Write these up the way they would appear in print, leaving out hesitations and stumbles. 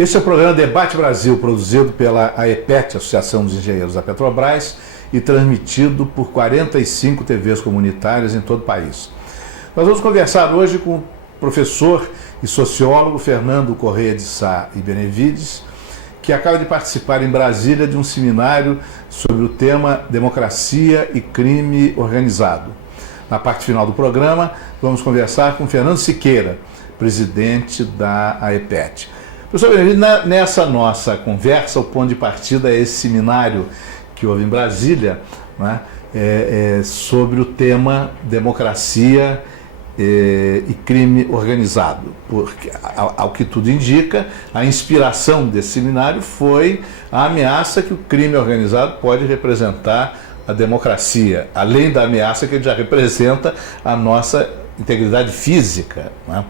Este é o programa Debate Brasil, produzido pela AEPET, Associação dos Engenheiros da Petrobras, e transmitido por 45 TVs comunitárias em todo o país. Nós vamos conversar hoje com o professor e sociólogo Fernando Correia de Sá e Benevides, que acaba de participar em Brasília de um seminário sobre o tema Democracia e Crime Organizado. Na parte final do programa, vamos conversar com Fernando Siqueira, presidente da AEPET. Professor Benevides, nessa nossa conversa, o ponto de partida é esse seminário que houve em Brasília, né, sobre o tema Democracia e Crime Organizado, porque, ao que tudo indica, a inspiração desse seminário foi a ameaça que o crime organizado pode representar à democracia, além da ameaça que ele já representa à nossa integridade física, né?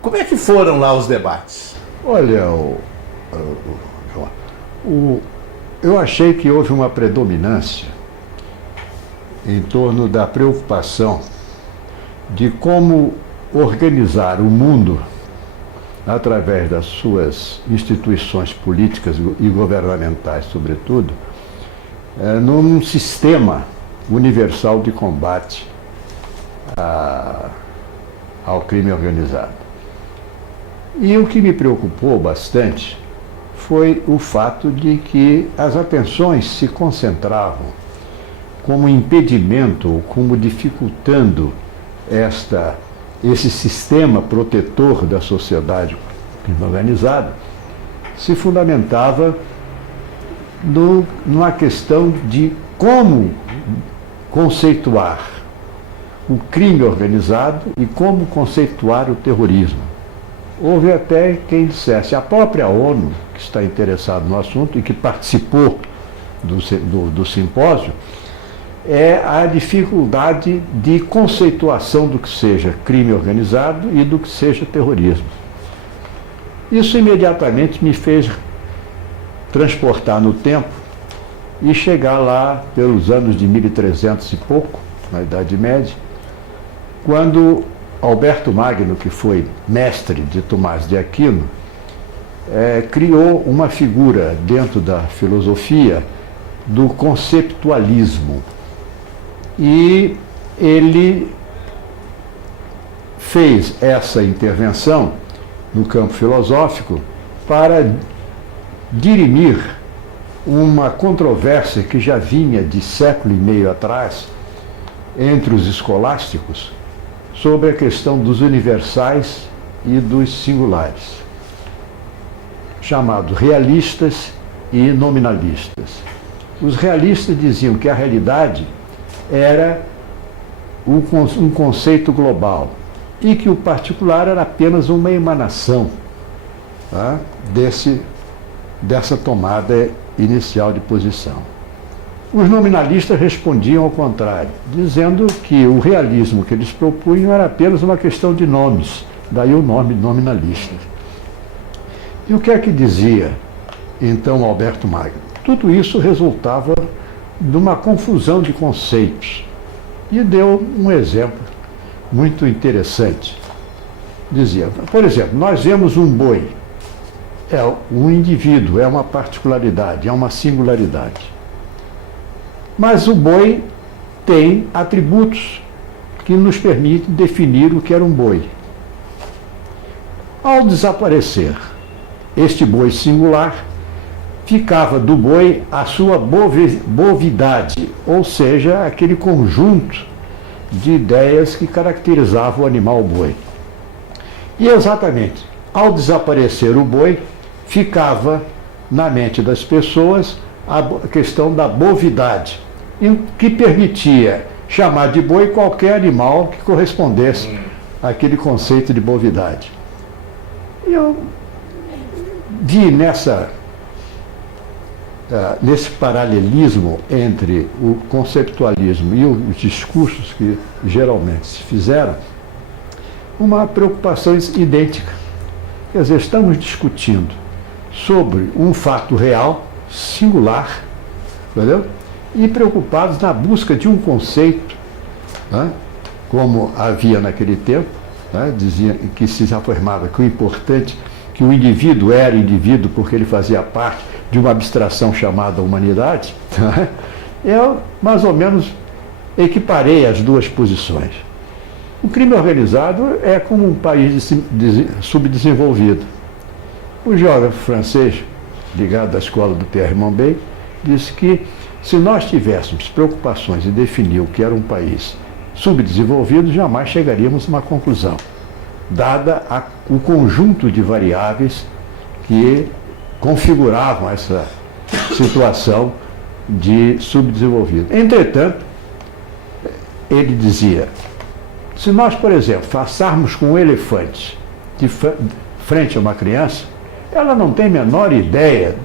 Como é que foram lá os debates? Olha, eu achei que houve uma predominância em torno da preocupação de como organizar o mundo através das suas instituições políticas e governamentais, sobretudo, num sistema universal de combate ao crime organizado. E o que me preocupou bastante foi o fato de que as atenções se concentravam como impedimento ou como dificultando esse sistema protetor da sociedade organizada, se fundamentava numa questão de como conceituar o crime organizado e como conceituar o terrorismo. Houve até quem dissesse, a própria ONU, que está interessada no assunto e que participou do simpósio, é a dificuldade de conceituação do que seja crime organizado e do que seja terrorismo. Isso imediatamente me fez transportar no tempo e chegar lá pelos anos de 1300 e pouco, na Idade Média, quando Alberto Magno, que foi mestre de Tomás de Aquino, criou uma figura dentro da filosofia do conceptualismo. E ele fez essa intervenção no campo filosófico para dirimir uma controvérsia que já vinha de século e meio atrás entre os escolásticos sobre a questão dos universais e dos singulares, chamados realistas e nominalistas. Os realistas diziam que a realidade era um conceito global e que o particular era apenas uma emanação, tá, dessa tomada inicial de posição. Os nominalistas respondiam ao contrário, dizendo que o realismo que eles propunham era apenas uma questão de nomes, daí o nome nominalistas. E o que é que dizia, então, Alberto Magno? Tudo isso resultava de uma confusão de conceitos. E deu um exemplo muito interessante. Dizia, por exemplo, nós vemos um boi. É um indivíduo, é uma particularidade, é uma singularidade. Mas o boi tem atributos que nos permitem definir o que era um boi. Ao desaparecer este boi singular, ficava do boi a sua bovidade, ou seja, aquele conjunto de ideias que caracterizavam o animal boi. E exatamente, ao desaparecer o boi, ficava na mente das pessoas a questão da bovidade, que permitia chamar de boi qualquer animal que correspondesse àquele conceito de bovidade. Eu vi nesse paralelismo entre o conceptualismo e os discursos que geralmente se fizeram, uma preocupação idêntica. Quer dizer, estamos discutindo sobre um fato real, singular, entendeu? E preocupados na busca de um conceito, né, como havia naquele tempo, né, dizia que se afirmava que o importante que o indivíduo era indivíduo porque ele fazia parte de uma abstração chamada humanidade, eu mais ou menos equiparei as duas posições. O crime organizado é como um país subdesenvolvido. O geógrafo francês, ligado à escola do Pierre Monbey, disse que se nós tivéssemos preocupações em definir o que era um país subdesenvolvido, jamais chegaríamos a uma conclusão, dada o conjunto de variáveis que configuravam essa situação de subdesenvolvido. Entretanto, ele dizia, se nós, por exemplo, passarmos com um elefante de frente a uma criança, ela não tem a menor ideia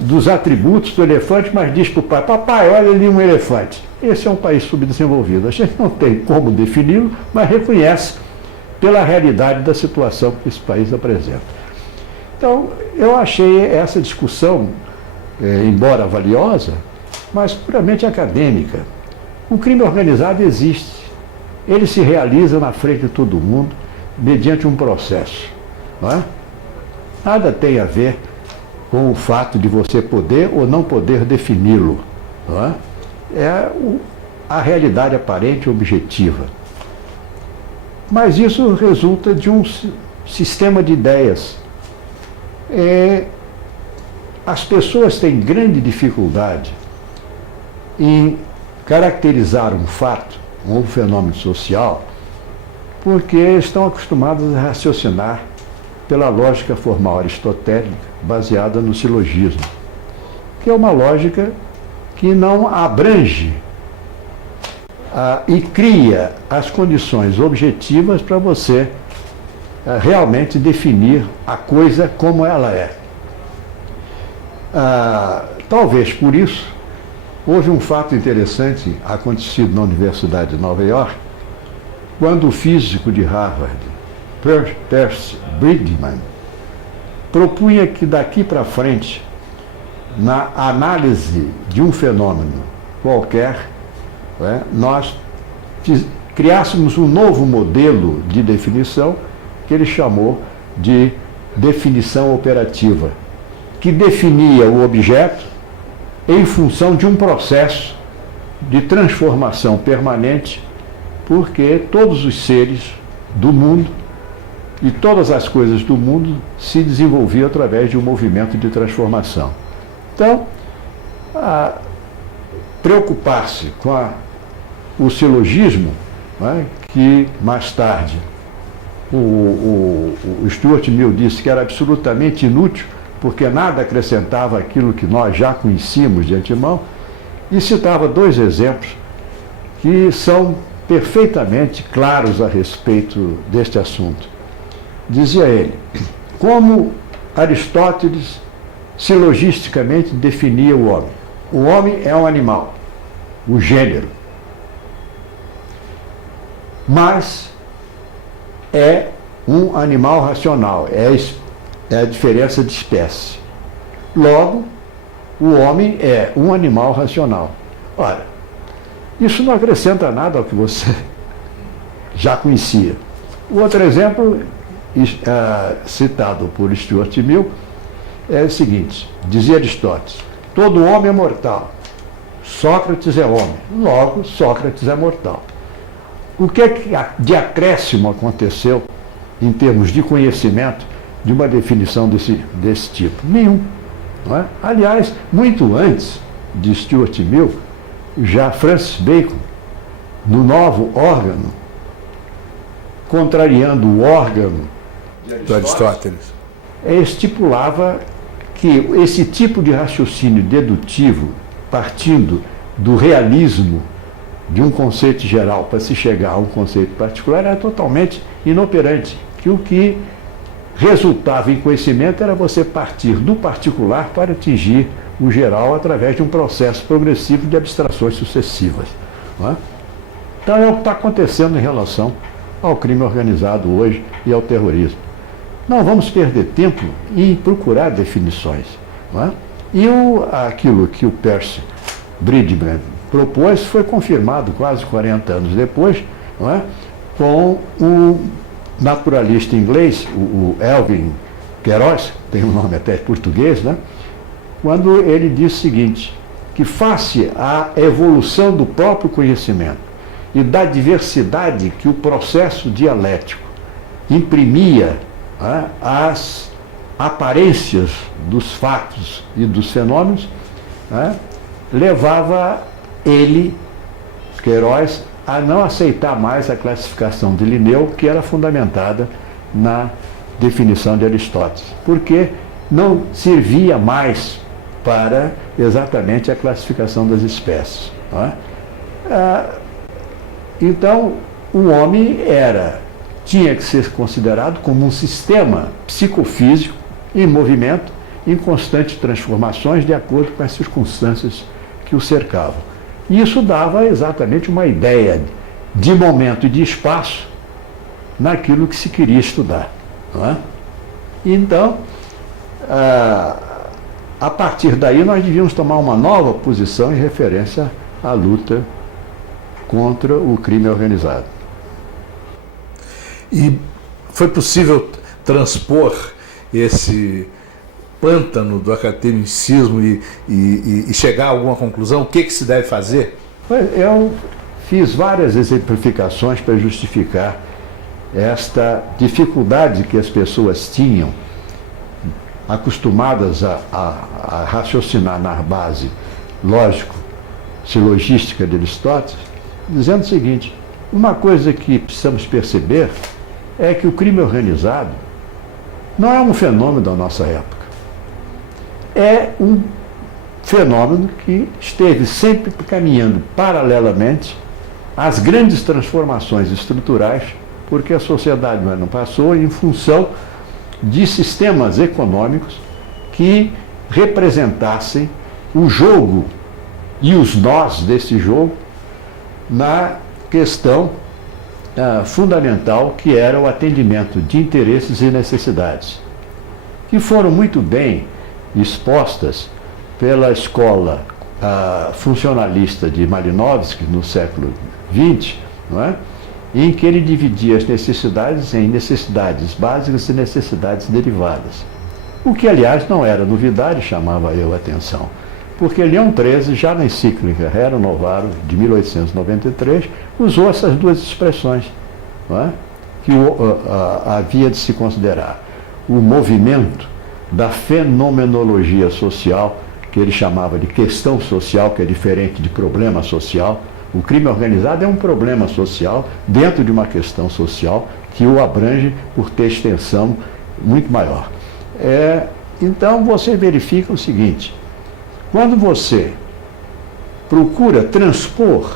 dos atributos do elefante, mas diz para o pai, papai, olha ali um elefante. Esse é um país subdesenvolvido. A gente não tem como defini-lo, mas reconhece pela realidade da situação que esse país apresenta. Então, eu achei essa discussão, embora valiosa, mas puramente acadêmica. O crime organizado existe. Ele se realiza na frente de todo mundo, mediante um processo. Não é? Nada tem a ver com o fato de você poder ou não poder defini-lo. Não é? É a realidade aparente e objetiva. Mas isso resulta de um sistema de ideias. As pessoas têm grande dificuldade em caracterizar um fato, um fenômeno social, porque estão acostumadas a raciocinar pela lógica formal aristotélica, baseada no silogismo, que é uma lógica que não abrange e cria as condições objetivas para você realmente definir a coisa como ela é. Talvez por isso, houve um fato interessante acontecido na Universidade de Nova York, quando o físico de Harvard, Percy Bridgman, propunha que daqui para frente, na análise de um fenômeno qualquer, nós criássemos um novo modelo de definição que ele chamou de definição operativa, que definia o objeto em função de um processo de transformação permanente, porque todos os seres do mundo e todas as coisas do mundo se desenvolviam através de um movimento de transformação. Então, preocupar-se com o silogismo, que mais tarde o Stuart Mill disse que era absolutamente inútil, porque nada acrescentava aquilo que nós já conhecíamos de antemão, e citava dois exemplos que são perfeitamente claros a respeito deste assunto. Dizia ele, como Aristóteles silogisticamente definia o homem. O homem é um animal, um gênero, mas é um animal racional, é a diferença de espécie. Logo, o homem é um animal racional. Ora, isso não acrescenta nada ao que você já conhecia. O outro exemplo, citado por Stuart Mill, é o seguinte, dizia Aristóteles, todo homem é mortal, Sócrates é homem, logo Sócrates é mortal. O que é que de acréscimo aconteceu em termos de conhecimento de uma definição desse tipo? Nenhum. Não é? Aliás, muito antes de Stuart Mill, já Francis Bacon, no Novo Órgano, contrariando o órgano de Aristóteles, estipulava que esse tipo de raciocínio dedutivo, partindo do realismo de um conceito geral para se chegar a um conceito particular, era totalmente inoperante, que o que resultava em conhecimento era você partir do particular para atingir o geral através de um processo progressivo de abstrações sucessivas. Não é? Então é o que está acontecendo em relação ao crime organizado hoje e ao terrorismo. Não vamos perder tempo em procurar definições. Não é? E aquilo que o Percy Bridgman propôs foi confirmado quase 40 anos depois, não é? Com o naturalista inglês, o Alvin Queiroz, tem um nome até português, né? Quando ele diz o seguinte, que face à evolução do próprio conhecimento e da diversidade que o processo dialético imprimia, né, às aparências dos fatos e dos fenômenos, né, levava ele, Queiroz, a não aceitar mais a classificação de Linneu, que era fundamentada na definição de Aristóteles, porque não servia mais para exatamente a classificação das espécies. Não é? Então, o homem tinha que ser considerado como um sistema psicofísico em movimento, em constantes transformações de acordo com as circunstâncias que o cercavam. E isso dava exatamente uma ideia de momento e de espaço naquilo que se queria estudar. Não é? Então, a partir daí nós devíamos tomar uma nova posição em referência à luta contra o crime organizado. E foi possível transpor esse pântano do academicismo e chegar a alguma conclusão? O que se deve fazer? Eu fiz várias exemplificações para justificar esta dificuldade que as pessoas tinham, acostumadas a raciocinar na base lógico-silogística de Aristóteles, dizendo o seguinte: uma coisa que precisamos perceber é que o crime organizado não é um fenômeno da nossa época. É um fenômeno que esteve sempre caminhando paralelamente às grandes transformações estruturais, porque a sociedade não passou em função de sistemas econômicos que representassem o jogo e os nós desse jogo na questão fundamental, que era o atendimento de interesses e necessidades, que foram muito bem expostas pela escola funcionalista de Malinowski no século XX, não é? Em que ele dividia as necessidades em necessidades básicas e necessidades derivadas. O que, aliás, não era novidade, chamava eu a atenção, porque Leão XIII, já na encíclica Rerum Novarum, de 1893, usou essas duas expressões, não é? Que havia de se considerar o movimento da fenomenologia social, que ele chamava de questão social, que é diferente de problema social. O crime organizado é um problema social dentro de uma questão social que o abrange por ter extensão muito maior. Então você verifica o seguinte: quando você procura transpor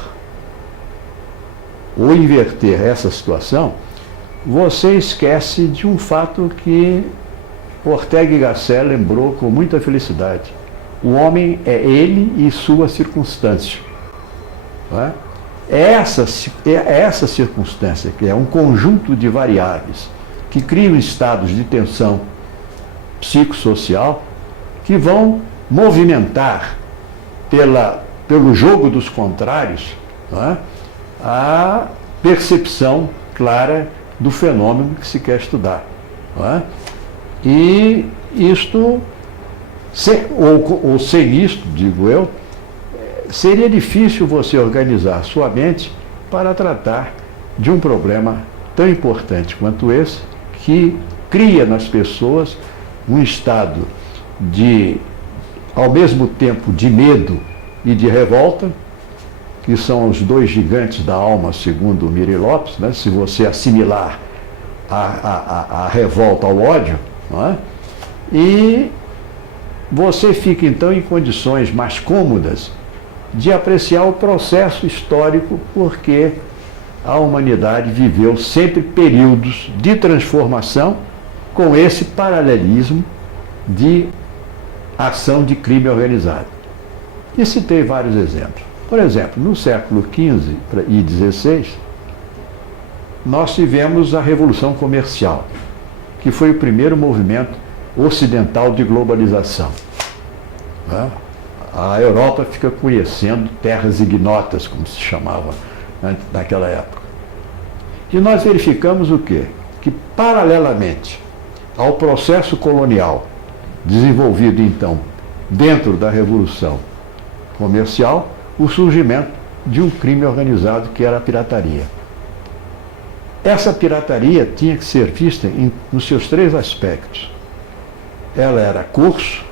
ou inverter essa situação, você esquece de um fato que Ortega y Gasset lembrou com muita felicidade. O homem é ele e sua circunstância. É essa circunstância, que é um conjunto de variáveis que criam estados de tensão psicossocial, que vão movimentar pelo jogo dos contrários, a percepção clara do fenômeno que se quer estudar. E isto, ou sem isto, digo eu, seria difícil você organizar sua mente para tratar de um problema tão importante quanto esse, que cria nas pessoas um estado ao mesmo tempo, de medo e de revolta, que são os dois gigantes da alma, segundo Miri Lopes, né? Se você assimilar a revolta ao ódio, não é? E você fica então em condições mais cômodas de apreciar o processo histórico, porque a humanidade viveu sempre períodos de transformação com esse paralelismo de ação de crime organizado. E citei vários exemplos. Por exemplo, no século XV e XVI, nós tivemos a Revolução Comercial, que foi o primeiro movimento ocidental de globalização. A Europa fica conhecendo terras ignotas, como se chamava naquela época. E nós verificamos o quê? Que, paralelamente ao processo colonial desenvolvido então dentro da Revolução Comercial, o surgimento de um crime organizado que era a pirataria. Essa pirataria tinha que ser vista nos seus três aspectos. Ela era corso,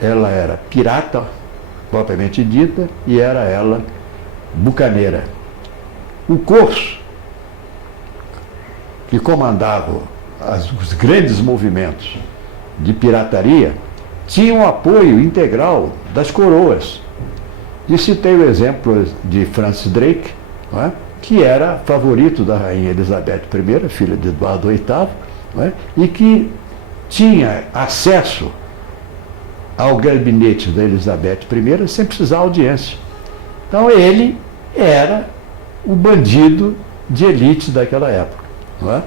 ela era pirata, propriamente dita, e era ela bucaneira. O corso, que comandava os grandes movimentos de pirataria, tinha um apoio integral das coroas. E citei o exemplo de Francis Drake, não é? Que era favorito da rainha Elizabeth I, filha de Eduardo VIII, não é? E que tinha acesso ao gabinete da Elizabeth I sem precisar de audiência. Então ele era o bandido de elite daquela época. Não é?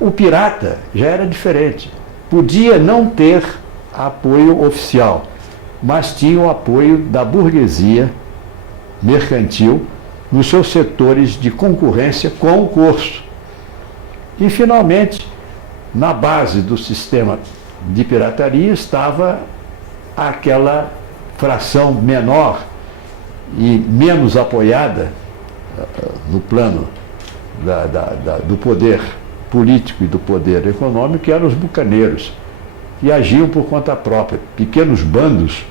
O pirata já era diferente. Podia não ter apoio oficial, mas tinha o apoio da burguesia mercantil nos seus setores de concorrência com o corso. E, finalmente, na base do sistema de pirataria estava aquela fração menor e menos apoiada no plano do poder político e do poder econômico, que eram os bucaneiros, que agiam por conta própria, pequenos bandos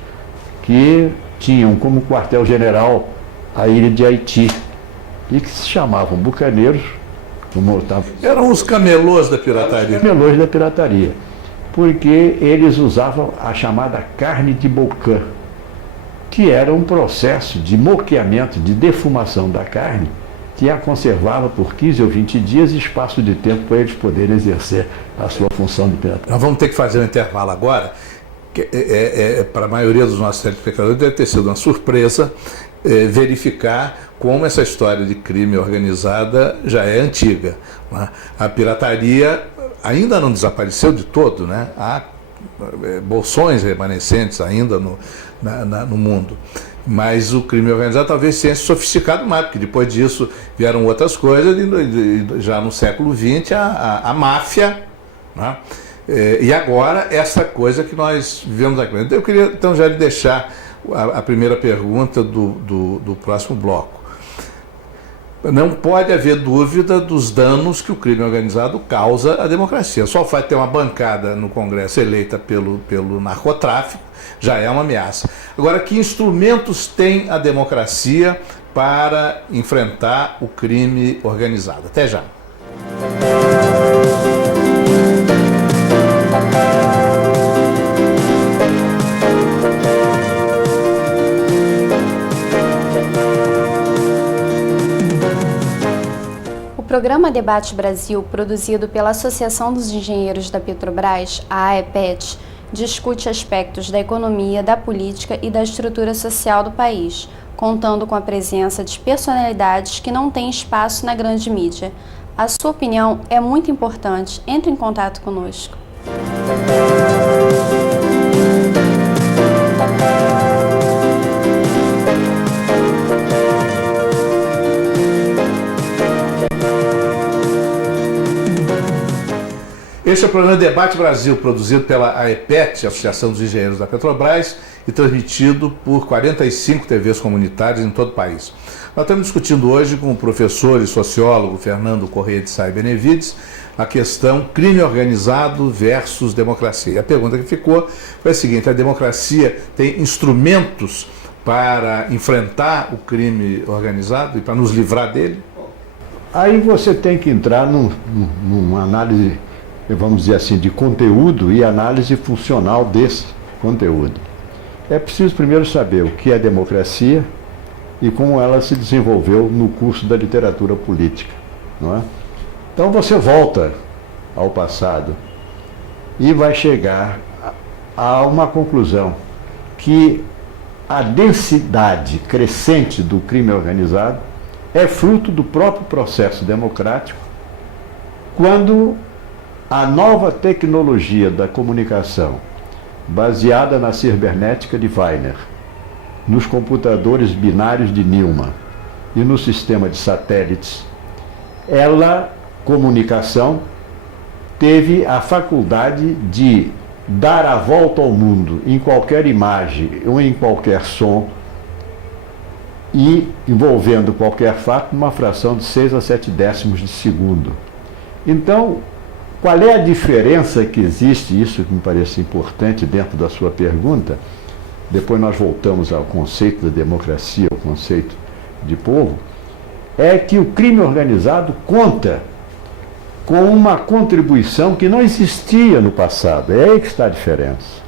que tinham como quartel-general a ilha de Haiti e que se chamavam bucaneiros, como eram os camelôs da pirataria. Camelôs da pirataria, porque eles usavam a chamada carne de bocã, que era um processo de moqueamento, de defumação da carne, que a conservava por 15 ou 20 dias, espaço de tempo para eles poderem exercer a sua função de pirataria. Nós vamos ter que fazer um intervalo agora, que para a maioria dos nossos telespectadores deve ter sido uma surpresa verificar como essa história de crime organizada já é antiga, né? A pirataria ainda não desapareceu de todo, né? Há bolsões remanescentes ainda no mundo. Mas o crime organizado talvez tenha se sofisticado mais, porque depois disso vieram outras coisas, e já no século XX a máfia, né? E agora essa coisa que nós vivemos aqui. Eu queria então já lhe deixar a primeira pergunta do próximo bloco. Não pode haver dúvida dos danos que o crime organizado causa à democracia. Só o fato de ter uma bancada no Congresso eleita pelo narcotráfico já é uma ameaça. Agora, que instrumentos tem a democracia para enfrentar o crime organizado? Até já. O programa Debate Brasil, produzido pela Associação dos Engenheiros da Petrobras, a AEPET, discute aspectos da economia, da política e da estrutura social do país, contando com a presença de personalidades que não têm espaço na grande mídia. A sua opinião é muito importante. Entre em contato conosco. Este é o programa Debate Brasil, produzido pela AEPET, Associação dos Engenheiros da Petrobras, e transmitido por 45 TVs comunitárias em todo o país. Nós estamos discutindo hoje com o professor e sociólogo Fernando Corrêa de Sá e Benevides a questão crime organizado versus democracia. E a pergunta que ficou foi a seguinte: a democracia tem instrumentos para enfrentar o crime organizado e para nos livrar dele? Aí você tem que entrar numa análise, vamos dizer assim, de conteúdo e análise funcional desse conteúdo. É preciso primeiro saber o que é democracia e como ela se desenvolveu no curso da literatura política, não é? Então você volta ao passado e vai chegar a uma conclusão que a densidade crescente do crime organizado é fruto do próprio processo democrático, quando a nova tecnologia da comunicação, baseada na cibernética de Wiener, nos computadores binários de Neumann e no sistema de satélites, comunicação teve a faculdade de dar a volta ao mundo em qualquer imagem ou em qualquer som e envolvendo qualquer fato numa fração de 6 a 7 décimos de segundo. Então, qual é a diferença que existe, isso que me parece importante dentro da sua pergunta, depois nós voltamos ao conceito da democracia, ao conceito de povo, é que o crime organizado conta com uma contribuição que não existia no passado. É aí que está a diferença.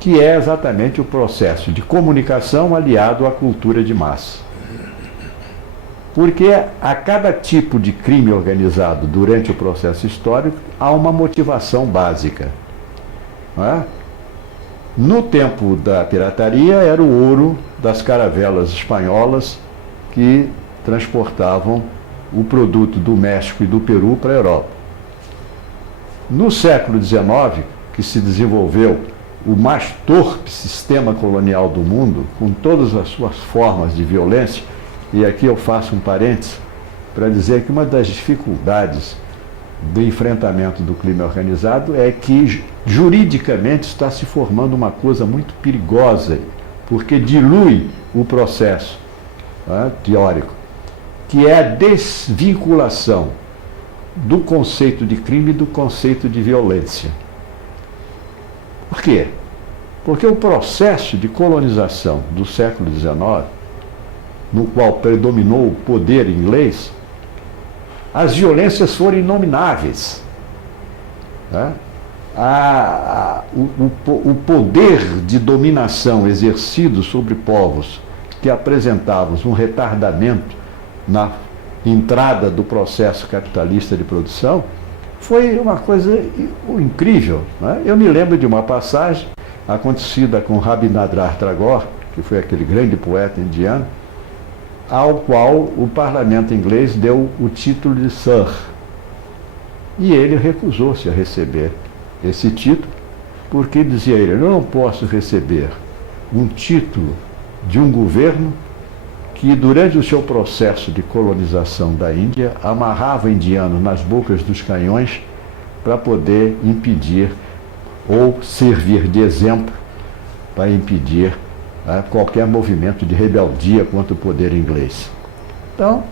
Que é exatamente o processo de comunicação aliado à cultura de massa. Porque a cada tipo de crime organizado durante o processo histórico há uma motivação básica. Não é? No tempo da pirataria era o ouro das caravelas espanholas que transportavam o produto do México e do Peru para a Europa. No século XIX, que se desenvolveu o mais torpe sistema colonial do mundo, com todas as suas formas de violência, e aqui eu faço um parênteses para dizer que uma das dificuldades do enfrentamento do crime organizado é que juridicamente está se formando uma coisa muito perigosa, porque dilui o processo teórico, que é a desvinculação do conceito de crime e do conceito de violência. Por quê? Porque o processo de colonização do século XIX, no qual predominou o poder inglês, as violências foram inomináveis. Né? O poder de dominação exercido sobre povos que apresentavam um retardamento na entrada do processo capitalista de produção foi uma coisa incrível. Né? Eu me lembro de uma passagem acontecida com Rabindranath Tagore, que foi aquele grande poeta indiano, ao qual o parlamento inglês deu o título de Sir. E ele recusou-se a receber esse título, porque dizia ele: eu não posso receber um título de um governo que, durante o seu processo de colonização da Índia, amarrava indianos nas bocas dos canhões para poder impedir ou servir de exemplo para impedir qualquer movimento de rebeldia contra o poder inglês. Então,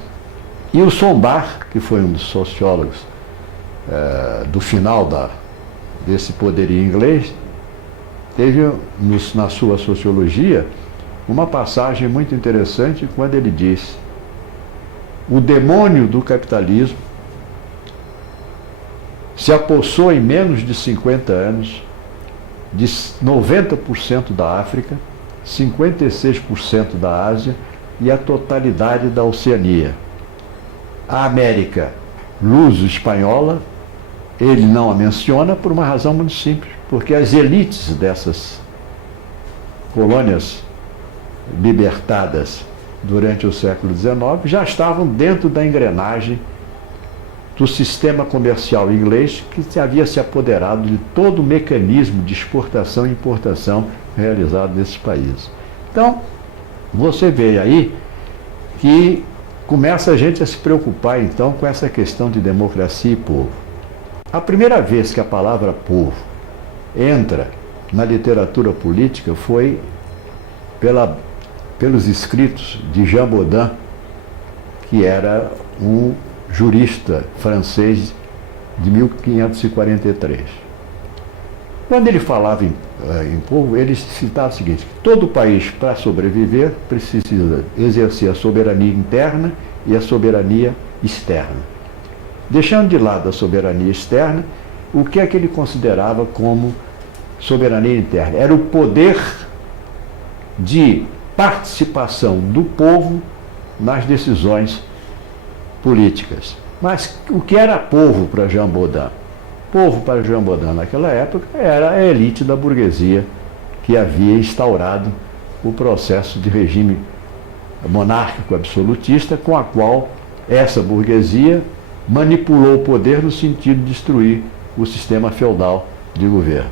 e o Sombart, que foi um dos sociólogos do final desse poderio inglês, teve na sua sociologia uma passagem muito interessante quando ele diz: o demônio do capitalismo se apossou em menos de 50 anos de 90% da África, 56% da Ásia e a totalidade da Oceania. A América luso-espanhola, ele não a menciona por uma razão muito simples, porque as elites dessas colônias libertadas durante o século XIX já estavam dentro da engrenagem do sistema comercial inglês, que havia se apoderado de todo o mecanismo de exportação e importação realizado nesses países. Então, você vê aí que começa a gente a se preocupar então com essa questão de democracia e povo. A primeira vez que a palavra povo entra na literatura política foi pelos escritos de Jean Bodin, que era um jurista francês de 1543. Quando ele falava em povo, ele citava o seguinte: todo país, para sobreviver, precisa exercer a soberania interna e a soberania externa. Deixando de lado a soberania externa, o que é que ele considerava como soberania interna? Era o poder de participação do povo nas decisões políticas. Mas o que era povo para Jean Bodin? Povo para Jean Bodin naquela época era a elite da burguesia que havia instaurado o processo de regime monárquico absolutista, com a qual essa burguesia manipulou o poder no sentido de destruir o sistema feudal de governo.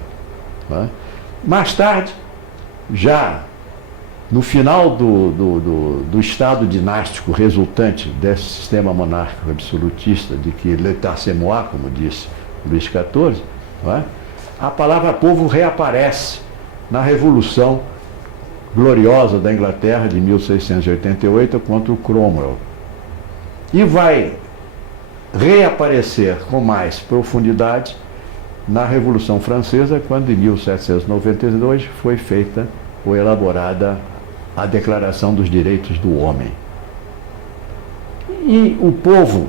Mais tarde, já no final do estado dinástico resultante desse sistema monárquico absolutista, de que l'état c'est moi, como disse Luís XIV, não é? A palavra povo reaparece na Revolução Gloriosa da Inglaterra de 1688 contra o Cromwell. E vai reaparecer com mais profundidade na Revolução Francesa, quando em 1792 foi feita ou elaborada a Declaração dos Direitos do Homem. E o povo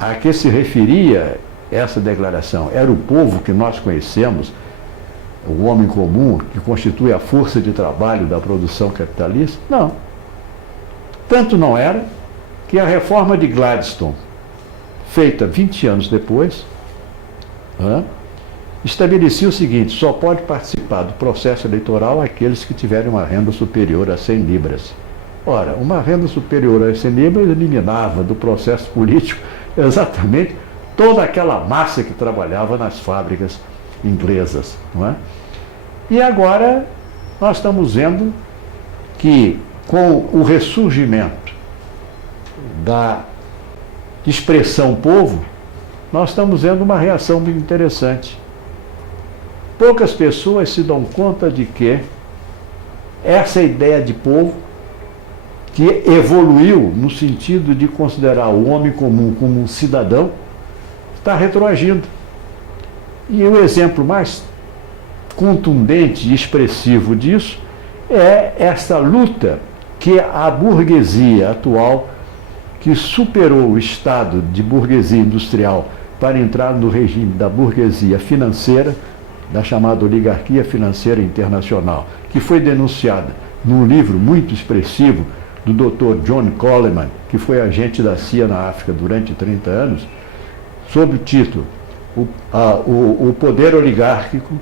a que se referia essa declaração era o povo que nós conhecemos, o homem comum, que constitui a força de trabalho da produção capitalista? Não. Tanto não era que a reforma de Gladstone, feita 20 anos depois, estabelecia o seguinte: só pode participar do processo eleitoral aqueles que tiverem uma renda superior a 100 libras. Ora, uma renda superior a 100 libras eliminava do processo político exatamente toda aquela massa que trabalhava nas fábricas inglesas, não é? E agora nós estamos vendo que, com o ressurgimento da expressão povo, nós estamos vendo uma reação muito interessante. Poucas pessoas se dão conta de que essa ideia de povo, que evoluiu no sentido de considerar o homem comum como um cidadão, está retroagindo. E o exemplo mais contundente e expressivo disso é essa luta que a burguesia atual, que superou o estado de burguesia industrial para entrar no regime da burguesia financeira, da chamada oligarquia financeira internacional, que foi denunciada num livro muito expressivo do Dr. John Coleman, que foi agente da CIA na África durante 30 anos, sob o título O Poder Oligárquico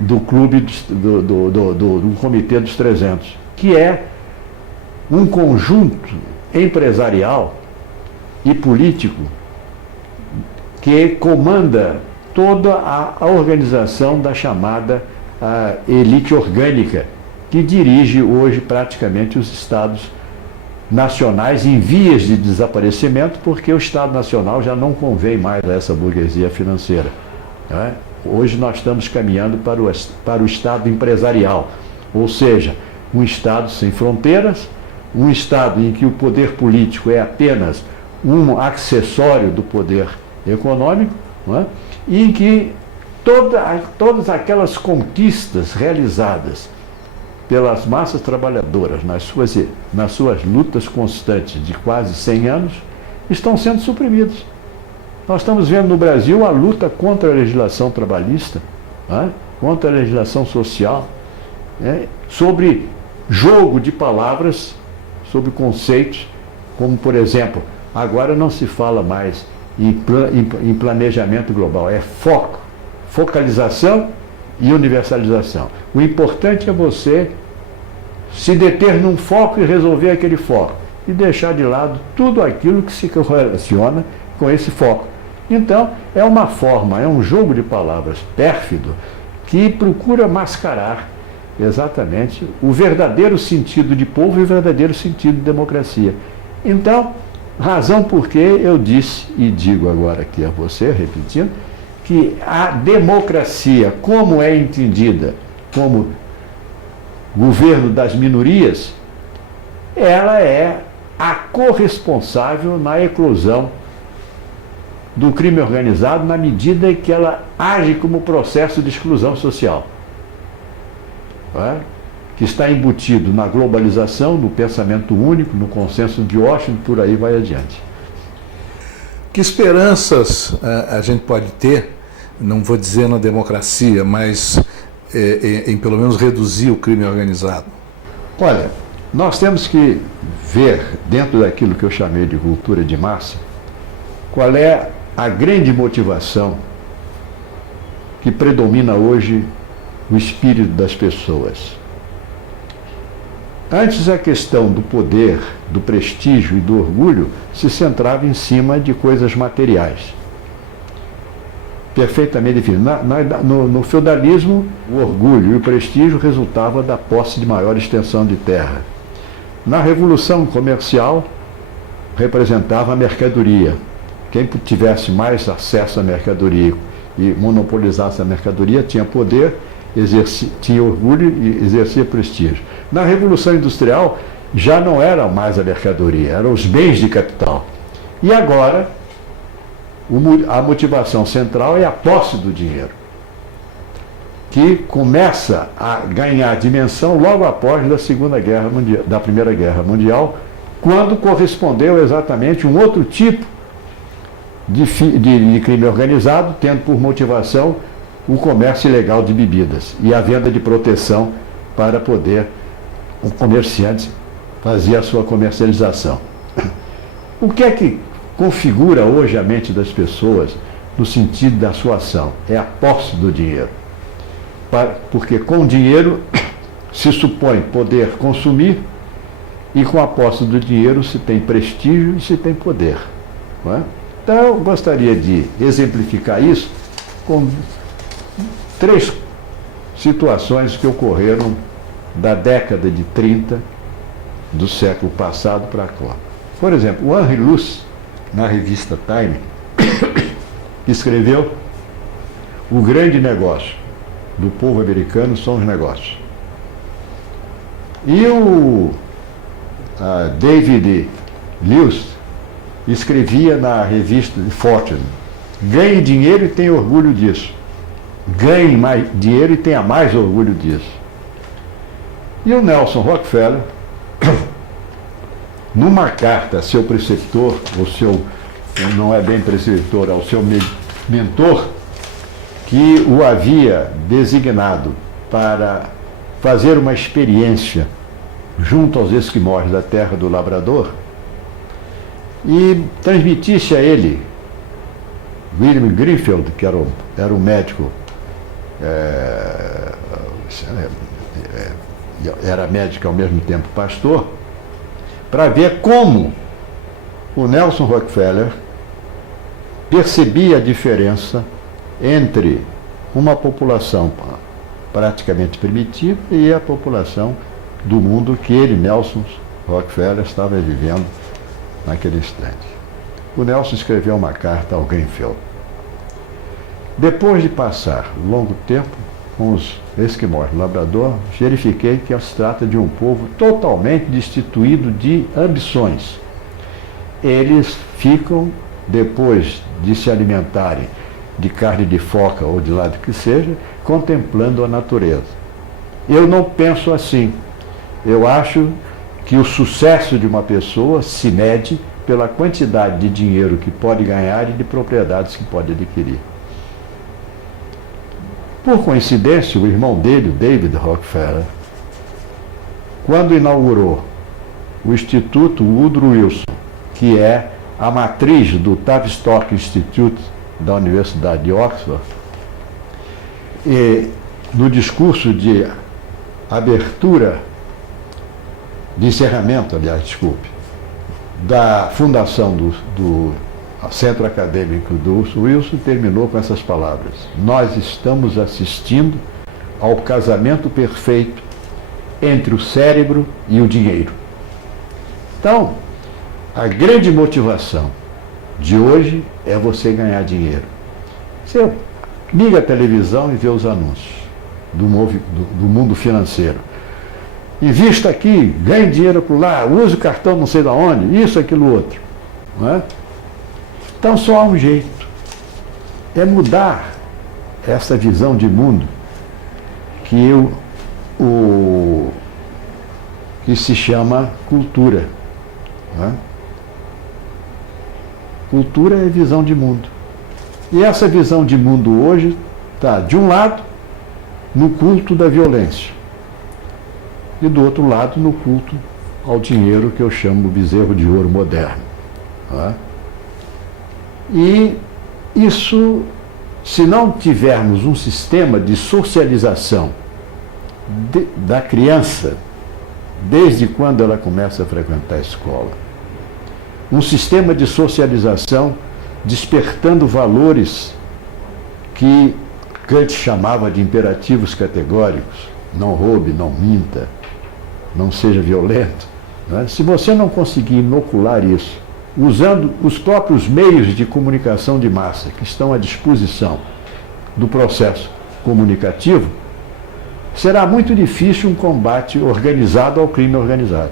do Clube do Comitê dos 300, que é um conjunto empresarial e político que comanda toda a organização da chamada elite orgânica, que dirige hoje praticamente os estados nacionais em vias de desaparecimento, porque o Estado Nacional já não convém mais a essa burguesia financeira, não é? Hoje nós estamos caminhando para o Estado empresarial, ou seja, um Estado sem fronteiras, um Estado em que o poder político é apenas um acessório do poder econômico, não é? E em que todas aquelas conquistas realizadas pelas massas trabalhadoras nas suas lutas constantes de quase 100 anos estão sendo suprimidas. Nós estamos vendo no Brasil a luta contra a legislação trabalhista, contra a legislação social, sobre jogo de palavras, sobre conceitos, como, por exemplo, agora não se fala mais em planejamento global, é foco, focalização e universalização. O importante é você se deter num foco e resolver aquele foco, e deixar de lado tudo aquilo que se relaciona com esse foco. Então, é uma forma, é um jogo de palavras pérfido que procura mascarar exatamente o verdadeiro sentido de povo e o verdadeiro sentido de democracia. Então, razão por que eu disse, e digo agora aqui a você, repetindo, que a democracia, como é entendida como governo das minorias, ela é a corresponsável na eclosão do crime organizado, na medida em que ela age como processo de exclusão social, que está embutido na globalização, no pensamento único, no consenso de Washington, por aí vai adiante. Que esperanças a gente pode ter, não vou dizer na democracia, mas em pelo menos reduzir o crime organizado? Olha, nós temos que ver, dentro daquilo que eu chamei de cultura de massa, qual é a grande motivação que predomina hoje o espírito das pessoas. Antes, a questão do poder, do prestígio e do orgulho se centrava em cima de coisas materiais. Perfeitamente definido. No feudalismo, o orgulho e o prestígio resultavam da posse de maior extensão de terra. Na Revolução Comercial, representava a mercadoria. Quem tivesse mais acesso à mercadoria e monopolizasse a mercadoria tinha poder, tinha orgulho e exercia prestígio. Na Revolução Industrial já não era mais a mercadoria, eram os bens de capital. E agora a motivação central é a posse do dinheiro, que começa a ganhar dimensão logo após da Primeira Guerra Mundial, quando correspondeu exatamente um outro tipo de crime organizado, tendo por motivação o comércio ilegal de bebidas e a venda de proteção para poder o comerciante fazer a sua comercialização. O que é que configura hoje a mente das pessoas no sentido da sua ação? É a posse do dinheiro. Porque com dinheiro se supõe poder consumir e com a posse do dinheiro se tem prestígio e se tem poder. Não é? Então eu gostaria de exemplificar isso com 3 situações que ocorreram da década de 30 do século passado para cá. Por exemplo, o Henry Luce, na revista Time, escreveu: o grande negócio do povo americano são os negócios. E o David Lewis escrevia na revista Fortune: ganhe dinheiro e tenha orgulho disso. Ganhe mais dinheiro e tenha mais orgulho disso. E o Nelson Rockefeller, numa carta a seu preceptor, não é bem preceptor, ao seu mentor, que o havia designado para fazer uma experiência junto aos esquimós da terra do Labrador, e transmitisse a ele, William Greenfield, que era um médico, era médico ao mesmo tempo pastor, para ver como o Nelson Rockefeller percebia a diferença entre uma população praticamente primitiva e a população do mundo que ele, Nelson Rockefeller, estava vivendo naquele instante. O Nelson escreveu uma carta ao Greenfield. Depois de passar longo tempo com os esquimós do Labrador, verifiquei que se trata de um povo totalmente destituído de ambições. Eles ficam, depois de se alimentarem de carne de foca ou de lado que seja, contemplando a natureza. Eu não penso assim. Eu acho que o sucesso de uma pessoa se mede pela quantidade de dinheiro que pode ganhar e de propriedades que pode adquirir. Por coincidência, o irmão dele, o David Rockefeller, quando inaugurou o Instituto Woodrow Wilson, que é a matriz do Tavistock Institute da Universidade de Oxford, e no discurso de abertura, de encerramento, aliás, desculpe, da fundação do Centro Acadêmico do Wilson, terminou com essas palavras: nós estamos assistindo ao casamento perfeito entre o cérebro e o dinheiro. Então, a grande motivação de hoje é você ganhar dinheiro. Você liga a televisão e vê os anúncios do mundo financeiro. Invista aqui, ganhe dinheiro por lá, use o cartão não sei de onde, isso, aquilo, outro. Não é? Então só há um jeito, é mudar essa visão de mundo que se chama cultura. Não é? Cultura é visão de mundo. E essa visão de mundo hoje está, de um lado, no culto da violência, e do outro lado, no culto ao dinheiro, que eu chamo de bezerro de ouro moderno. Não é? E isso, se não tivermos um sistema de socialização da criança, desde quando ela começa a frequentar a escola, um sistema de socialização despertando valores que Kant chamava de imperativos categóricos: não roube, não minta, não seja violento. Não é? Se você não conseguir inocular isso usando os próprios meios de comunicação de massa que estão à disposição do processo comunicativo, será muito difícil um combate organizado ao crime organizado.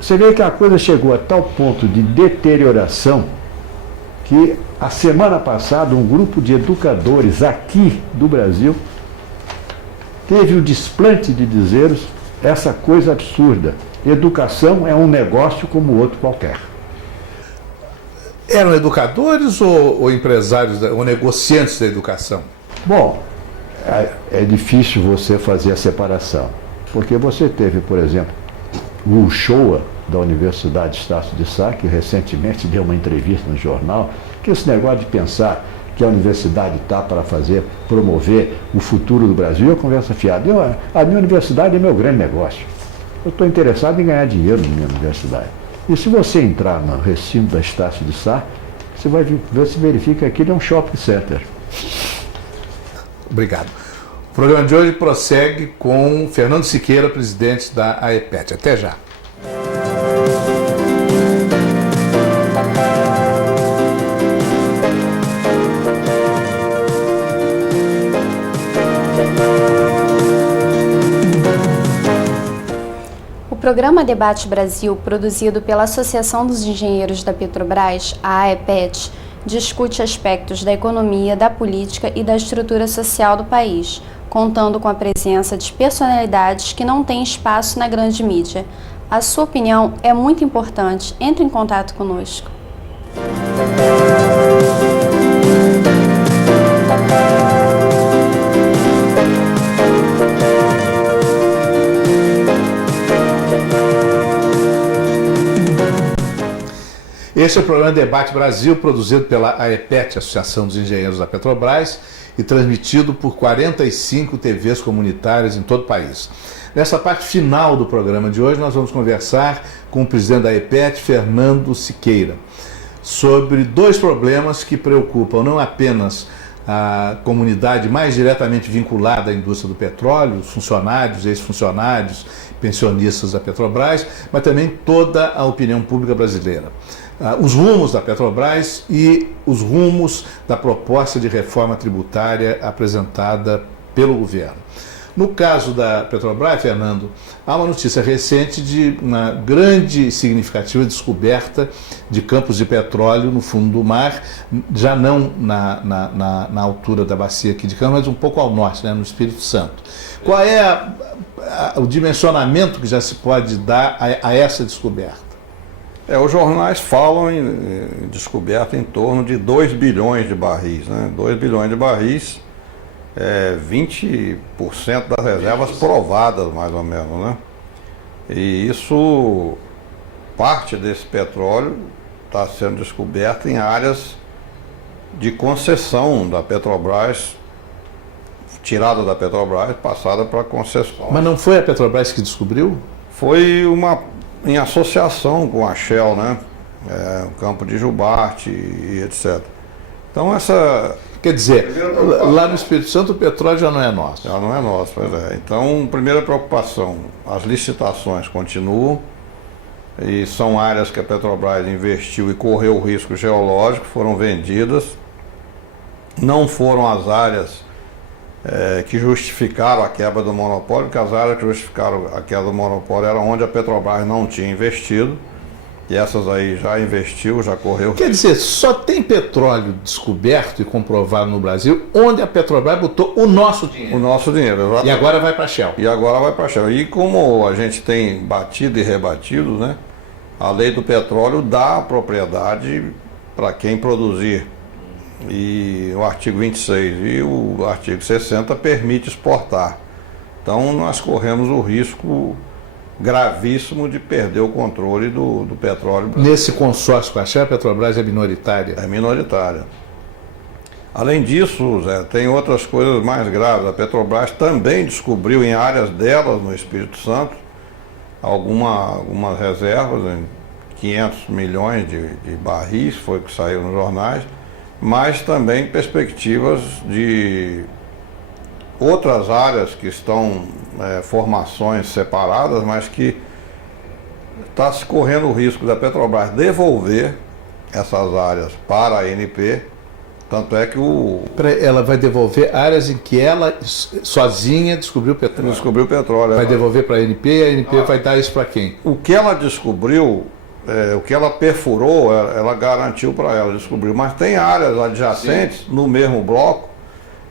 Você vê que a coisa chegou a tal ponto de deterioração que a semana passada um grupo de educadores aqui do Brasil teve o desplante de dizer essa coisa absurda: educação é um negócio como outro qualquer. Eram educadores ou empresários ou negociantes da educação? Bom, é difícil você fazer a separação, porque você teve, por exemplo, o Uchoa, da Universidade Estácio de Sá, que recentemente deu uma entrevista no jornal, que esse negócio de pensar que a universidade está para promover o futuro do Brasil é conversa fiada. A minha universidade é meu grande negócio. Eu estou interessado em ganhar dinheiro na minha universidade. E se você entrar no recinto da Estácio de Sá, você vai ver, se verifica que aquilo é um shopping center. Obrigado. O programa de hoje prossegue com Fernando Siqueira, presidente da AEPET. Até já. O programa Debate Brasil, produzido pela Associação dos Engenheiros da Petrobras, a AEPET, discute aspectos da economia, da política e da estrutura social do país, contando com a presença de personalidades que não têm espaço na grande mídia. A sua opinião é muito importante. Entre em contato conosco. Este é o programa Debate Brasil, produzido pela AEPET, Associação dos Engenheiros da Petrobras, e transmitido por 45 TVs comunitárias em todo o país. Nessa parte final do programa de hoje, nós vamos conversar com o presidente da AEPET, Fernando Siqueira, sobre dois problemas que preocupam não apenas a comunidade mais diretamente vinculada à indústria do petróleo, os funcionários, ex-funcionários, pensionistas da Petrobras, mas também toda a opinião pública brasileira. Os rumos da Petrobras e os rumos da proposta de reforma tributária apresentada pelo governo. No caso da Petrobras, Fernando, há uma notícia recente de uma grande e significativa descoberta de campos de petróleo no fundo do mar, já não na altura da bacia aqui de Campos, mas um pouco ao norte, né, no Espírito Santo. Qual é o dimensionamento que já se pode dar a essa descoberta? Os jornais falam em descoberta em torno de 2 bilhões de barris, né? 2 bilhões de barris, 20% das reservas provadas, mais ou menos, né? E isso, parte desse petróleo está sendo descoberto em áreas de concessão da Petrobras, tirada da Petrobras, passada para concessão. Mas não foi a Petrobras que descobriu? Foi em associação com a Shell, né? O campo de Jubarte e etc. Então Quer dizer, lá no Espírito Santo o petróleo já não é nosso. Já não é nosso, pois é. Então, primeira preocupação, as licitações continuam e são áreas que a Petrobras investiu e correu o risco geológico, foram vendidas. Não foram as áreas que justificaram a quebra do monopólio, porque as áreas que justificaram a quebra do monopólio eram onde a Petrobras não tinha investido, e essas aí já investiu, já correu. Quer dizer, só tem petróleo descoberto e comprovado no Brasil onde a Petrobras botou o nosso dinheiro. O nosso dinheiro, exatamente. E agora vai para a Shell. E agora vai para a Shell. E como a gente tem batido e rebatido, né, a lei do petróleo dá a propriedade para quem produzir. E o artigo 26 e o artigo 60 permite exportar. Então nós corremos o risco gravíssimo de perder o controle do petróleo brasileiro. Nesse consórcio com a Shell, a Petrobras é minoritária? É minoritária. Além disso, Zé, tem outras coisas mais graves. A Petrobras também descobriu em áreas delas, no Espírito Santo, algumas reservas, em 500 milhões de barris, foi o que saiu nos jornais, mas também perspectivas de outras áreas que estão formações separadas, mas que está se correndo o risco da Petrobras devolver essas áreas para a ANP, tanto é que Ela vai devolver áreas em que ela sozinha descobriu petróleo. descobriu petróleo. Vai devolver para a ANP e a ANP vai dar isso para quem? O que ela descobriu, o que ela perfurou, ela garantiu para ela, descobriu. Mas tem áreas adjacentes no mesmo bloco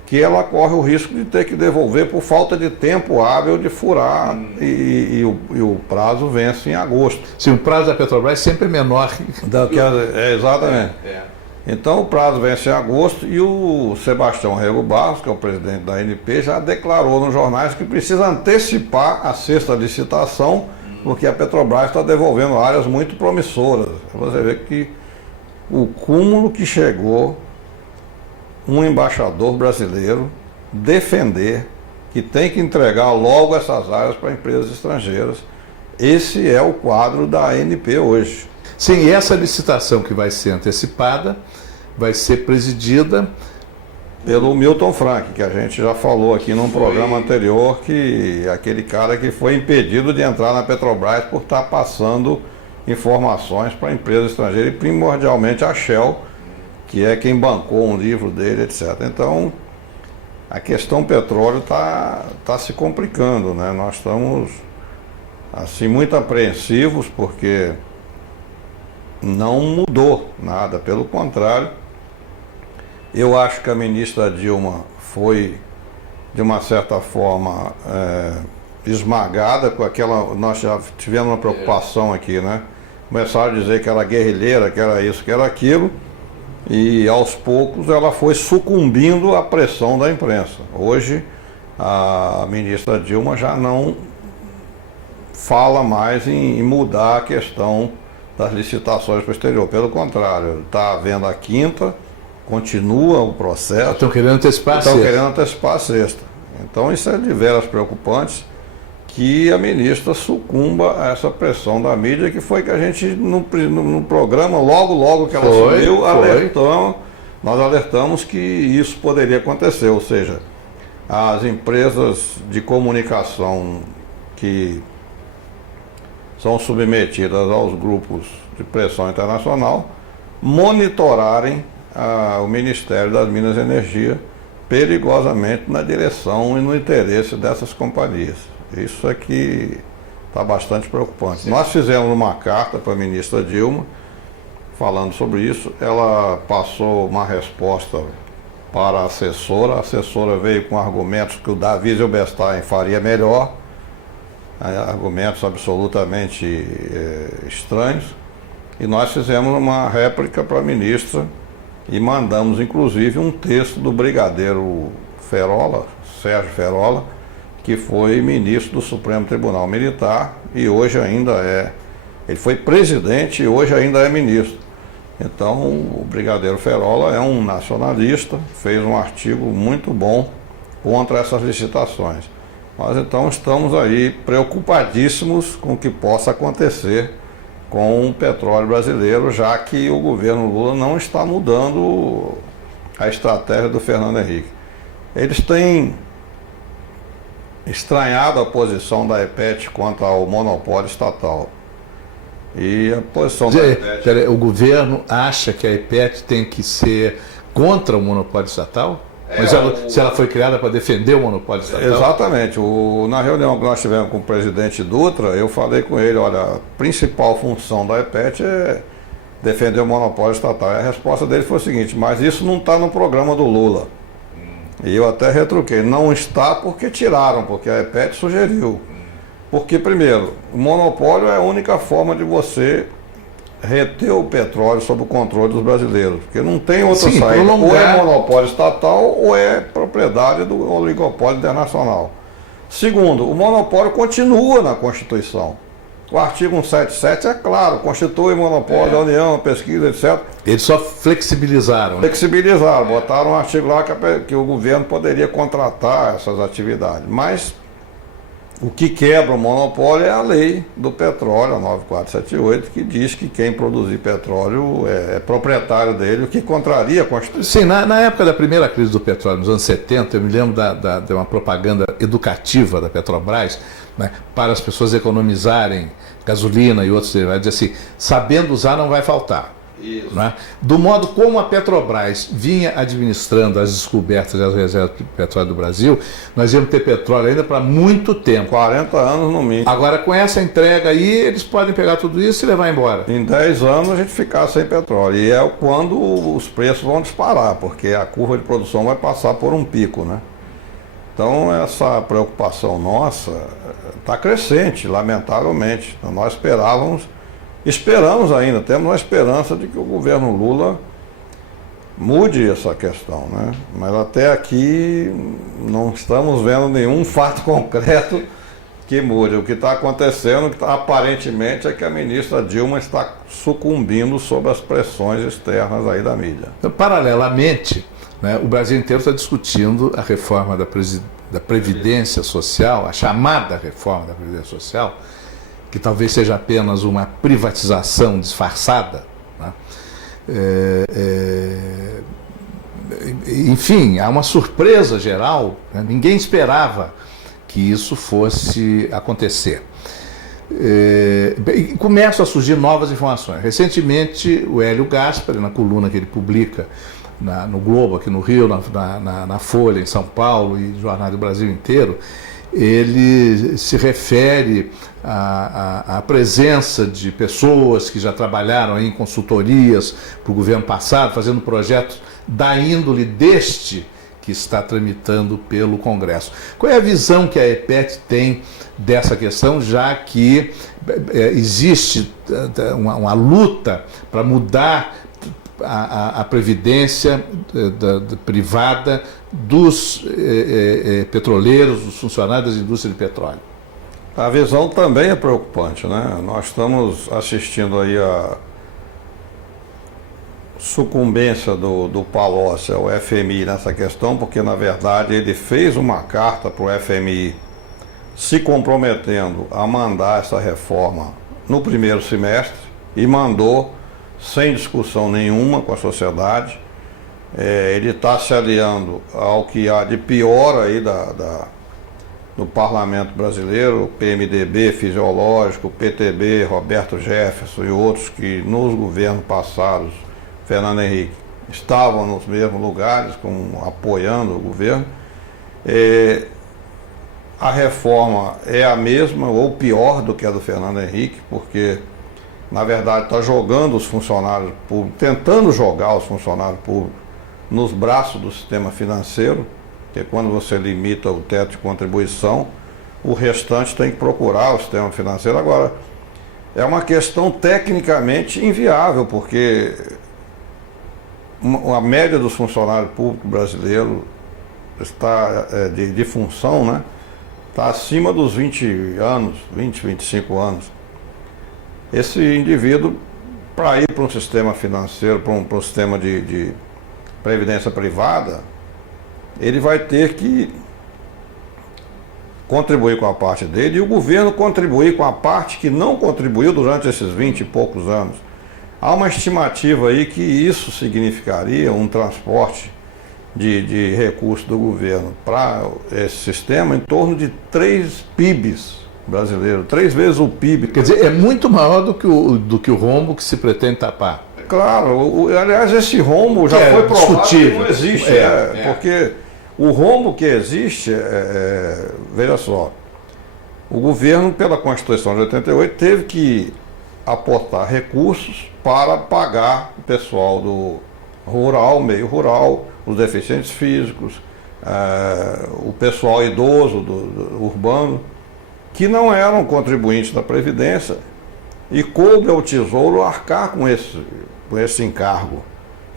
que ela corre o risco de ter que devolver por falta de tempo hábil de furar e o prazo vence em agosto. Sim, o prazo da Petrobras sempre é menor. Exatamente. Então o prazo vence em agosto e o Sebastião Rego Barros, que é o presidente da ANP, já declarou nos jornais que precisa antecipar a sexta licitação, porque a Petrobras está devolvendo áreas muito promissoras. Você vê que o cúmulo que chegou um embaixador brasileiro defender que tem que entregar logo essas áreas para empresas estrangeiras. Esse é o quadro da ANP hoje. Sim, e essa licitação que vai ser antecipada vai ser presidida pelo Milton Frank, que a gente já falou aqui num programa anterior, que aquele cara que foi impedido de entrar na Petrobras por estar passando informações para empresas estrangeiras e primordialmente a Shell, que é quem bancou um livro dele, etc. Então, a questão petróleo está se complicando, né? Nós estamos assim muito apreensivos porque não mudou nada, pelo contrário. Eu acho que a ministra Dilma foi, de uma certa forma, esmagada com aquela... Nós já tivemos uma preocupação aqui, né? Começaram a dizer que era guerrilheira, que era isso, que era aquilo, e aos poucos ela foi sucumbindo à pressão da imprensa. Hoje, a ministra Dilma já não fala mais em mudar a questão das licitações para o exterior. Pelo contrário, está havendo a quinta, continua o processo. Estão querendo antecipar a sexta. Estão querendo antecipar a sexta. Então isso é de veras preocupante, que a ministra sucumba a essa pressão da mídia, que foi que a gente, no programa, logo que ela assumiu, nós alertamos que isso poderia acontecer. Ou seja, as empresas de comunicação que são submetidas aos grupos de pressão internacional monitorarem o Ministério das Minas e Energia perigosamente na direção e no interesse dessas companhias. Isso é que está bastante preocupante. Sim. Nós fizemos uma carta para a ministra Dilma falando sobre isso. Ela passou uma resposta para a assessora veio com argumentos que o Davi Zilberstein faria melhor, argumentos absolutamente estranhos, e nós fizemos uma réplica para a ministra e mandamos inclusive um texto do brigadeiro Ferola, Sérgio Ferola, que foi ministro do Supremo Tribunal Militar e hoje ainda ele foi presidente e hoje ainda é ministro. Então o brigadeiro Ferola é um nacionalista, fez um artigo muito bom contra essas licitações. Nós então estamos aí preocupadíssimos com o que possa acontecer com o petróleo brasileiro, já que o governo Lula não está mudando a estratégia do Fernando Henrique. Eles têm estranhado a posição da EPET quanto ao monopólio estatal. E a posição da EPET... O governo acha que a EPET tem que ser contra o monopólio estatal? Mas se ela foi criada para defender o monopólio estatal? Exatamente. Na reunião que nós tivemos com o presidente Dutra, eu falei com ele, olha, a principal função da EPET é defender o monopólio estatal. E a resposta dele foi o seguinte: mas isso não está no programa do Lula. E eu até retruquei, não está porque tiraram, porque a EPET sugeriu. Porque, primeiro, o monopólio é a única forma de você reter o petróleo sob o controle dos brasileiros, porque não tem outra saída, ou é monopólio estatal ou é propriedade do oligopólio internacional. Segundo, o monopólio continua na Constituição. O artigo 177 é claro, constitui monopólio da União, pesquisa, etc. Eles só flexibilizaram. Flexibilizaram, botaram um artigo lá que o governo poderia contratar essas atividades, mas O que quebra o monopólio é a lei do petróleo, a 9478, que diz que quem produzir petróleo é proprietário dele, o que contraria a Constituição. Sim, na época da primeira crise do petróleo, nos anos 70, eu me lembro de uma propaganda educativa da Petrobras, né, para as pessoas economizarem gasolina e outros derivados, dizer assim, sabendo usar não vai faltar. Isso. Né? Do modo como a Petrobras vinha administrando as descobertas e as reservas de petróleo do Brasil, nós íamos ter petróleo ainda para muito tempo. 40 anos no mínimo. Agora, com essa entrega aí, eles podem pegar tudo isso e levar embora. Em 10 anos a gente ficar sem petróleo. E é quando os preços vão disparar, porque a curva de produção vai passar por um pico, né? Então essa preocupação nossa está crescente, lamentavelmente. Então, nós esperamos ainda, temos a esperança de que o governo Lula mude essa questão, né? Mas até aqui não estamos vendo nenhum fato concreto que mude. O que está acontecendo, aparentemente, é que a ministra Dilma está sucumbindo sob as pressões externas aí da mídia. Então, paralelamente, né, o Brasil inteiro está discutindo a reforma da Previdência Social, a chamada reforma da Previdência Social, que talvez seja apenas uma privatização disfarçada, né? Enfim, há uma surpresa geral, né? Ninguém esperava que isso fosse acontecer. E começam a surgir novas informações. Recentemente, o Hélio Gaspari, na coluna que ele publica no Globo, aqui no Rio, na Folha, em São Paulo e no Jornal do Brasil inteiro, ele se refere à presença de pessoas que já trabalharam em consultorias para o governo passado, fazendo projetos da índole deste que está tramitando pelo Congresso. Qual é a visão que a EPET tem dessa questão, já que existe uma luta para mudar a previdência privada dos petroleiros, dos funcionários da indústria de petróleo? A visão também é preocupante, né? Nós estamos assistindo aí a sucumbência do Palocci ao FMI nessa questão, porque na verdade ele fez uma carta para o FMI se comprometendo a mandar essa reforma no primeiro semestre e mandou sem discussão nenhuma com a sociedade. Ele está se aliando ao que há de pior aí do parlamento brasileiro, o PMDB fisiológico, o PTB, Roberto Jefferson e outros que nos governos passados, Fernando Henrique, estavam nos mesmos lugares, apoiando o governo. A reforma é a mesma ou pior do que a do Fernando Henrique, porque na verdade está jogando os funcionários públicos, tentando jogar os funcionários públicos nos braços do sistema financeiro, que quando você limita o teto de contribuição, o restante tem que procurar o sistema financeiro. Agora, é uma questão tecnicamente inviável, porque a média dos funcionários públicos brasileiros está, de função, né, está acima dos 20 anos, 20, 25 anos. Esse indivíduo, para ir para um sistema financeiro, para um sistema de previdência privada, ele vai ter que contribuir com a parte dele e o governo contribuir com a parte que não contribuiu durante esses 20 e poucos anos. Há uma estimativa aí que isso significaria um transporte de recursos do governo para esse sistema em torno de 3 PIBs brasileiros, 3 vezes o PIB. Quer dizer, é muito maior do que o rombo que se pretende tapar. Claro, aliás, esse rombo já foi provado que não existe, porque o rombo que existe, veja só, o governo, pela Constituição de 88, teve que aportar recursos para pagar o pessoal do rural, meio rural, os deficientes físicos, o pessoal idoso do urbano, que não eram contribuintes da Previdência, e coube ao Tesouro arcar com esse encargo.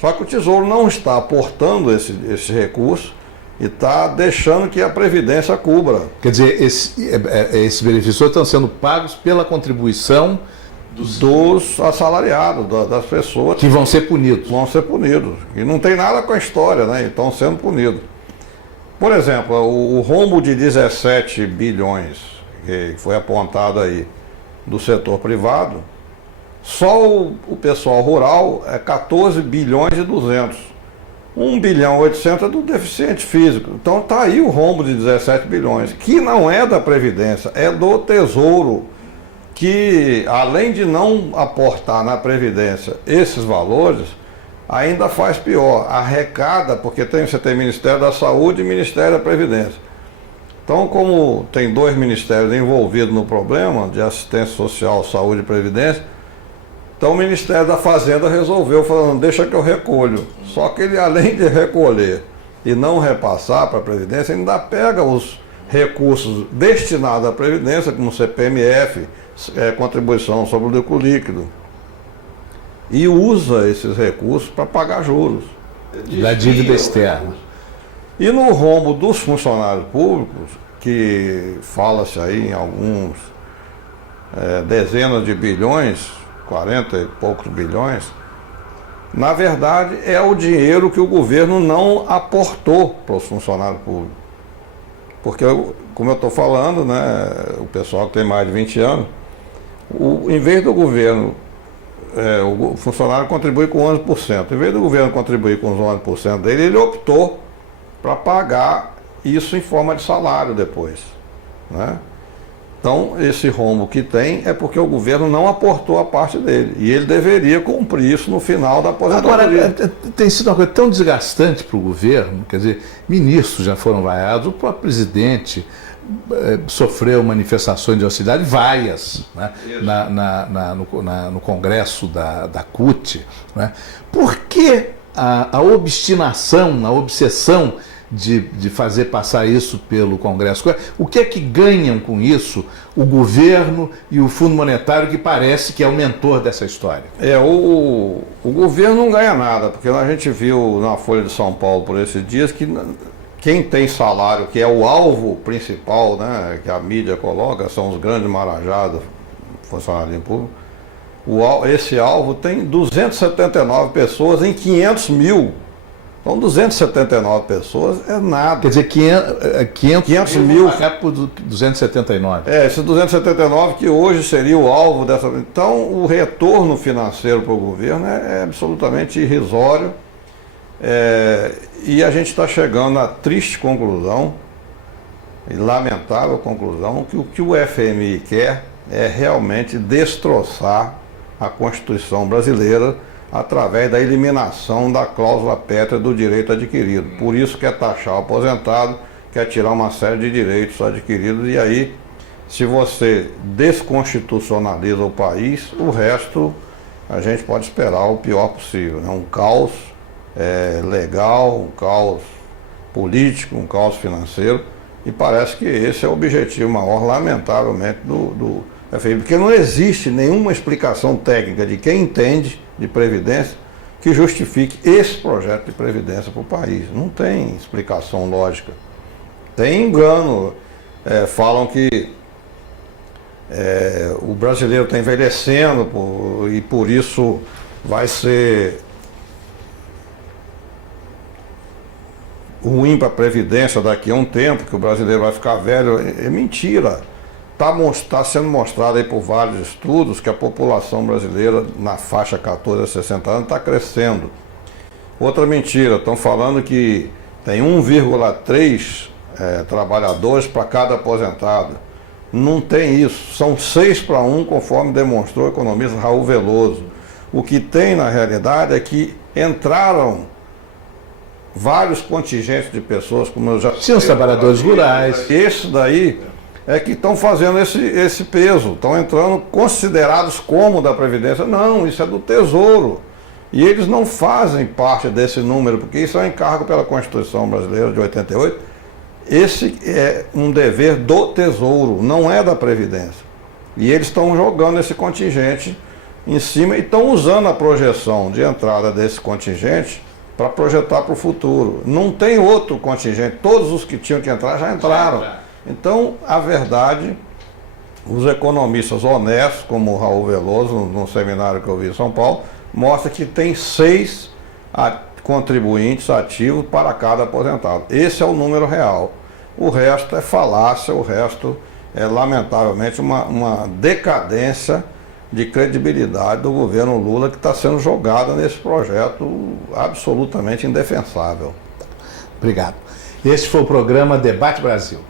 Só que o Tesouro não está aportando esse recurso e está deixando que a Previdência cubra. Quer dizer, esses benefícios estão sendo pagos pela contribuição dos assalariados, das pessoas que vão ser punidos. Vão ser punidos. E não tem nada com a história, né? Estão sendo punidos. Por exemplo, o rombo de 17 bilhões que foi apontado aí do setor privado, só o pessoal rural é 14 bilhões e 200. 1 bilhão e 800 é do deficiente físico. Então está aí o rombo de 17 bilhões, que não é da Previdência, é do Tesouro, que além de não aportar na Previdência esses valores, ainda faz pior, arrecada, porque você tem Ministério da Saúde e Ministério da Previdência. Então, como tem dois ministérios envolvidos no problema de assistência social, saúde e previdência, então o Ministério da Fazenda resolveu, falando, deixa que eu recolho. Só que ele, além de recolher e não repassar para a Previdência, ainda pega os recursos destinados à Previdência, como CPMF, contribuição sobre o lucro líquido, e usa esses recursos para pagar juros. Da dívida externa. E no rombo dos funcionários públicos, que fala-se aí em alguns dezenas de bilhões, 40 e poucos bilhões, na verdade é o dinheiro que o governo não aportou para os funcionários públicos. Porque, como eu estou falando, né, o pessoal que tem mais de 20 anos, em vez do governo, o funcionário contribui com 11%, em vez do governo contribuir com os 11% dele, ele optou para pagar isso em forma de salário depois, né? Então, esse rombo que tem é porque o governo não aportou a parte dele. E ele deveria cumprir isso no final da aposentadoria. Agora, tem sido uma coisa tão desgastante para o governo, quer dizer, ministros já foram vaiados, o próprio presidente sofreu manifestações de hostilidade, várias, né, no Congresso da CUT. Né? Por que a obstinação, a obsessão de fazer passar isso pelo Congresso? O que é que ganham com isso o governo e o Fundo Monetário, que parece que é o mentor dessa história? O governo não ganha nada, porque a gente viu na Folha de São Paulo por esses dias que quem tem salário, que é o alvo principal, né, que a mídia coloca, são os grandes marajadas, funcionários públicos, esse alvo tem 279 pessoas em 500 mil. Então, 279 pessoas é nada. Quer dizer, 500 mil é por 279. Esses 279 que hoje seria o alvo dessa... Então, o retorno financeiro para o governo é absolutamente irrisório. E a gente está chegando à triste conclusão, e lamentável conclusão, que o que o FMI quer é realmente destroçar a Constituição brasileira através da eliminação da cláusula pétrea do direito adquirido. Por isso quer taxar o aposentado, quer tirar uma série de direitos adquiridos, e aí, se você desconstitucionaliza o país, o resto a gente pode esperar o pior possível, né? Um caos legal, um caos político, um caos financeiro, e parece que esse é o objetivo maior, lamentavelmente, do FMI, porque não existe nenhuma explicação técnica de quem entende de Previdência que justifique esse projeto de Previdência para o país. Não tem explicação lógica. Tem engano. Falam que o brasileiro está envelhecendo e por isso vai ser ruim para a Previdência daqui a um tempo, que o brasileiro vai ficar velho. É mentira. Está sendo mostrado aí por vários estudos que a população brasileira na faixa 14 a 60 anos está crescendo. Outra mentira, estão falando que tem 1,3 trabalhadores para cada aposentado. Não tem isso, são 6 para 1, conforme demonstrou o economista Raul Veloso. O que tem na realidade é que entraram vários contingentes de pessoas, como eu já falei. Sim, os trabalhadores rurais. Esse daí é que estão fazendo esse peso, estão entrando considerados como da Previdência. Não, isso é do Tesouro. E eles não fazem parte desse número, porque isso é um encargo pela Constituição Brasileira de 88. Esse é um dever do Tesouro, não é da Previdência. E eles estão jogando esse contingente em cima e estão usando a projeção de entrada desse contingente para projetar para o futuro. Não tem outro contingente, todos os que tinham que entrar já entraram. Então, a verdade, os economistas honestos, como o Raul Veloso, no seminário que eu vi em São Paulo, mostra que tem 6 contribuintes ativos para cada aposentado. Esse é o número real. O resto é falácia, o resto lamentavelmente, uma decadência de credibilidade do governo Lula que está sendo jogada nesse projeto absolutamente indefensável. Obrigado. Este foi o programa Debate Brasil.